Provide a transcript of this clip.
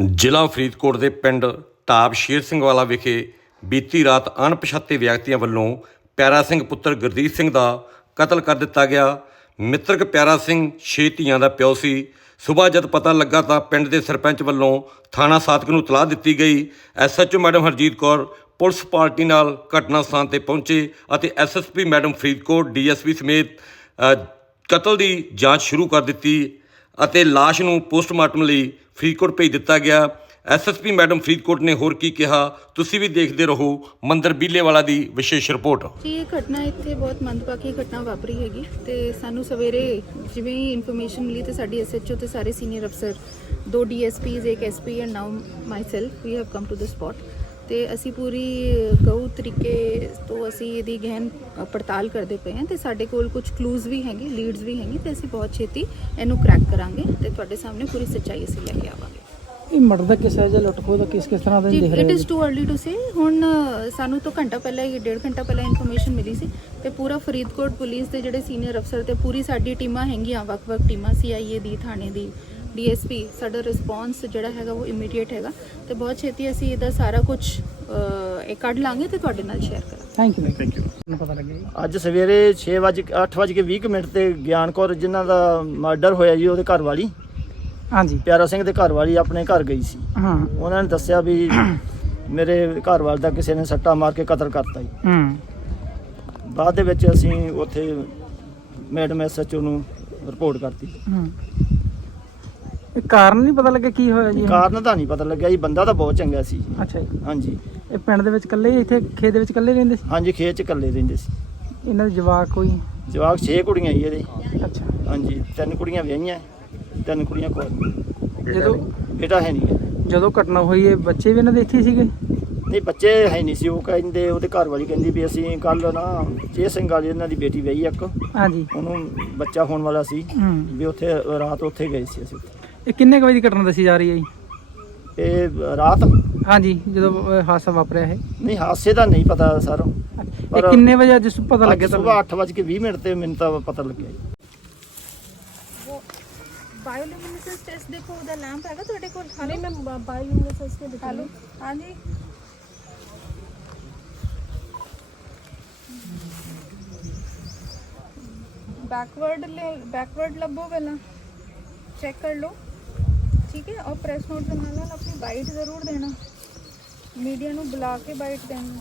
ਜ਼ਿਲ੍ਹਾ ਫਰੀਦਕੋਟ ਦੇ ਪਿੰਡ ਢਾਬ ਸ਼ੇਰ ਸਿੰਘ ਵਾਲਾ ਵਿਖੇ ਬੀਤੀ ਰਾਤ ਅਣਪਛਾਤੇ ਵਿਅਕਤੀਆਂ ਵੱਲੋਂ ਪਿਆਰਾ ਸਿੰਘ ਪੁੱਤਰ ਗੁਰਦੀਪ ਸਿੰਘ ਦਾ ਕਤਲ ਕਰ ਦਿੱਤਾ ਗਿਆ। ਮਿੱਤਰਕ ਪਿਆਰਾ ਸਿੰਘ ਛੇ ਧੀਆਂ ਦਾ ਪਿਓ ਸੀ। ਸਵੇਰ ਜਦ ਪਤਾ ਲੱਗਾ ਤਾਂ ਪਿੰਡ ਦੇ ਸਰਪੰਚ ਵੱਲੋਂ ਥਾਣਾ ਸਾਦਕ ਨੂੰ ਤਲਾਹ ਦਿੱਤੀ ਗਈ। SHO madam Harjeet Kaur police party ਨਾਲ ਘਟਨਾ ਸਥਾਨ ਤੇ ਪਹੁੰਚੇ ਅਤੇ ਐਸਐਸਪੀ ਮੈਡਮ ਫਰੀਦਕੋਟ ਡੀਐਸਪੀ ਸਮੇਤ ਕਤਲ ਦੀ ਜਾਂਚ ਸ਼ੁਰੂ ਕਰ ਦਿੱਤੀ ਅਤੇ ਲਾਸ਼ ਨੂੰ ਪੋਸਟਮਾਰਟਮ ਲਈ ਫਰੀਦਕੋਟ ਭੇਜ ਦਿੱਤਾ ਗਿਆ। ਐਸਐਸਪੀ ਮੈਡਮ ਫਰੀਦਕੋਟ ਨੇ ਹੋਰ ਕੀ ਕਿਹਾ? ਤੁਸੀਂ ਵੀ ਦੇਖਦੇ ਰਹੋ ਮੰਦਰ ਬੀਲੇਵਾਲਾ ਦੀ ਵਿਸ਼ੇਸ਼ ਰਿਪੋਰਟ। ਜੀ, ਇਹ ਘਟਨਾ ਇੱਥੇ ਬਹੁਤ ਮੰਦਭਾਗੀ ਘਟਨਾ ਵਾਪਰੀ ਹੈਗੀ ਤੇ ਸਾਨੂੰ ਸਵੇਰੇ ਜਿਵੇਂ ਹੀ ਇਨਫੋਰਮੇਸ਼ਨ ਮਿਲੀ ਤੇ ਸਾਡੀ ਐਸਐਚਓ ਤੇ ਸਾਰੇ ਸੀਨੀਅਰ ਅਫਸਰ ਦੋ ਡੀਐਸਪੀਜ਼ ਇੱਕ SP and now myself we have come to the spot ਤੇ ਅਸੀਂ ਪੂਰੀ ਗਊ ਤਰੀਕੇ ਤੋਂ ਅਸੀਂ ਇਹਦੀ ਗਹਿਨ ਪੜਤਾਲ ਕਰਦੇ ਪਏ ਹਾਂ ਤੇ ਸਾਡੇ ਕੋਲ ਕੁਝ ਕਲੂਜ਼ ਵੀ ਹੈਗੇ ਲੀਡਸ ਵੀ ਹੈਗੇ ਤੇ ਅਸੀਂ ਬਹੁਤ ਛੇਤੀ ਇਹਨੂੰ ਕ੍ਰੈਕ ਕਰਾਂਗੇ ਤੇ ਤੁਹਾਡੇ ਸਾਹਮਣੇ ਪੂਰੀ ਸੱਚਾਈ ਅਸੀਂ ਲੈ ਕੇ ਆਵਾਂਗੇ। ਇਹ ਮਰਡਰ ਦਾ ਕਿਸ ਹੈ ਜਾਂ ਲੁੱਟਖੋ ਦਾ ਕਿਸ ਕਿਸ ਤਰ੍ਹਾਂ ਦਾ ਦੇਖ ਰਹੇ ਇਟ ਹੋ is too early to say ਹੁਣ ਸਾਨੂੰ ਤੋਂ ਘੰਟਾ ਪਹਿਲਾਂ ਹੀ ਡੇਢ ਘੰਟਾ ਪਹਿਲਾਂ ਇਨਫੋਰਮੇਸ਼ਨ ਮਿਲੀ ਸੀ ਤੇ ਪੂਰਾ ਫਰੀਦਕੋਟ ਪੁਲਿਸ ਦੇ ਜਿਹੜੇ ਸੀਨੀਅਰ ਅਫਸਰ ਤੇ ਪੂਰੀ ਸਾਡੀ ਟੀਮਾਂ ਹੈਗੀਆਂ ਵੱਖ-ਵੱਖ ਟੀਮਾਂ ਸੀਆਈਏ ਦੀ ਥਾਣੇ ਦੀ ਡੀਐਸਪੀ ਸਾਡਾ ਰਿਸਪੌਂਸ ਜਿਹੜਾ ਹੈਗਾ ਉਹ ਇਮੀਡੀਏਟ ਹੈਗਾ ਤੇ ਬਹੁਤ ਛੇਤੀ ਅਸੀਂ ਇਹਦਾ ਸਾਰਾ ਕੁਝ ਇਹ ਕੱਢ ਲਾਂਗੇ ਤੇ ਤੁਹਾਡੇ ਨਾਲ ਸ਼ੇਅਰ ਕਰਾਂਗੇ। ਥੈਂਕ ਯੂ ਥੈਂਕ ਯੂ ਮੈਨੂੰ ਪਤਾ ਲੱਗਿਆ ਜੀ। ਅੱਜ ਸਵੇਰੇ 6:08:20 ਮਿੰਟ ਤੇ ਗਿਆਨ ਕੌਰ ਜਿਨ੍ਹਾਂ ਦਾ ਮਰਡਰ ਹੋਇਆ ਜੀ ਉਹਦੇ ਘਰ ਵਾਲੀ ਹਾਂਜੀ। ਪਿਆਰਾ ਸਿੰਘ ਦੇ ਘਰ ਵਾਲੀ ਆਪਣੇ ਘਰ ਗਈ ਸੀ। ਹਾਂ। ਉਹਨਾਂ ਨੇ ਦੱਸਿਆ ਵੀ ਮੇਰੇ ਘਰ ਵਾਲ ਦਾ ਕਿਸੇ ਨੇ ਸੱਟਾ ਮਾਰ ਕੇ ਕਤਲ ਕਰਤਾ ਜੀ। ਹੂੰ। ਬਾਅਦ ਦੇ ਵਿੱਚ ਅਸੀਂ ਉੱਥੇ ਮੈਡਮ ਐਸਐਚਓ ਨੂੰ ਰਿਪੋਰਟ ਕਰਤੀ। ਹੂੰ। ਇਹ ਕਾਰਨ ਨਹੀਂ ਪਤਾ ਲੱਗਿਆ ਕੀ ਹੋਇਆ ਜੀ? ਕਾਰਨ ਤਾਂ ਨਹੀਂ ਪਤਾ ਲੱਗਿਆ ਜੀ ਬੰਦਾ ਤਾਂ ਬਹੁਤ ਚੰਗਾ ਸੀ ਜੀ। ਅੱਛਾ ਜੀ। ਹਾਂਜੀ। ਇਹ ਪਿੰਡ ਦੇ ਵਿੱਚ ਇਕੱਲੇ ਹੀ ਇੱਥੇ ਖੇਤ ਦੇ ਵਿੱਚ ਇਕੱਲੇ ਰਹਿੰਦੇ ਸੀ? ਹਾਂਜੀ ਖੇਤ 'ਚ ਇਕੱਲੇ ਰਹਿੰਦੇ ਸੀ। ਇਹਨਾਂ ਦੇ ਜਵਾਕ ਕੋਈ? ਜਵਾਕ 6 ਕੁੜੀਆਂ ਜੀ ਇਹਦੇ। ਅੱਛਾ। ਹਾਂਜੀ ਤਿੰਨ ਕੁੜੀਆਂ ਵਿਆਹੀਆਂ ਤਿੰਨ ਕੁੜੀਆਂ ਕੋਲ ਜਦੋਂ ਬੇਟਾ ਹੈ ਨਹੀਂ। ਜਦੋਂ ਘਟਨਾ ਹੋਈ ਇਹ ਬੱਚੇ ਵੀ ਇਹਨਾਂ ਦੇ ਇੱਥੇ ਹੀ ਸੀਗੇ? ਨਹੀਂ ਬੱਚੇ ਹੈ ਨਹੀਂ ਸੀ ਉਹ ਕਹਿੰਦੇ ਉਹਦੇ ਘਰ ਵਾਲੀ ਕਹਿੰਦੀ ਵੀ ਅਸੀਂ ਕੱਲ ਨਾ ਚੇ ਸਿੰਘ ਵਾਲੀ ਇਹਨਾਂ ਦੀ ਬੇਟੀ ਵਿਆਹੀ ਇੱਕ। ਹਾਂਜੀ। ਉਹਨੂੰ ਬੱਚਾ ਹੋਣ ਵਾਲਾ ਸੀ ਹੂੰ। ਵੀ ਉੱਥੇ ਰਾਤ ਉੱਥੇ ਗਏ ਸੀ ਅਸੀਂ ਇਹ ਕਿੰਨੇ ਕੁ ਵਜੇ ਦੀ ਘਟਨਾ ਦੱਸੀ ਜਾ ਰਹੀ ਹੈ ਜੀ ਇਹ ਰਾਤ ਹਾਂਜੀ ਜਦੋਂ ਅਹ, ਹਾਦਸਾ ਵਾਪਰਿਆ ਇਹ ਨਹੀਂ ਹਾਦਸੇ ਦਾ ਨਹੀਂ ਪਤਾ ਸਰ ਇਹ ਪਰ- ਕਿੰਨੇ ਵਜੇ ਅੱਜ ਸੁ- ਪਤਾ ਲੱਗਿਆ ਸਵੇਰ ਤੁਹਾਨੂੰ 8:20 ਮਿੰਟ ਤੇ ਮੈਨੂੰ ਤਾਂ ਪਤਾ ਲੱਗਿਆ ਜੀ ਬਾਇਓਲੂਮਿਨੈਸੈਂਸ ਟੈਸਟ ਦੇਖੋ ਉਹਦਾ ਲੈਂਪ ਹੈਗਾ ਤੁਹਾਡੇ ਕੋਲ नहीं मैं बायोलुमिनेसेंस में दिखा ਹੈਲੋ ਹਾਂਜੀ ਬੈਕਵਰਡ ਬੈਕਵਰਡ ਲੱਭੋ ਪਹਿਲਾਂ ਚੈੱਕ ਕਰ ਲਓ ਠੀਕ ਹੈ, ਔਰ ਪ੍ਰੈਸ ਨੋਟ ਦੇ ਨਾਲ ਨਾਲ ਆਪਣੀ ਬਾਈਟ ਜ਼ਰੂਰ ਦੇਣਾ। ਮੀਡੀਆ ਨੂੰ ਬੁਲਾ ਕੇ ਬਾਈਟ ਦੇਣੀ।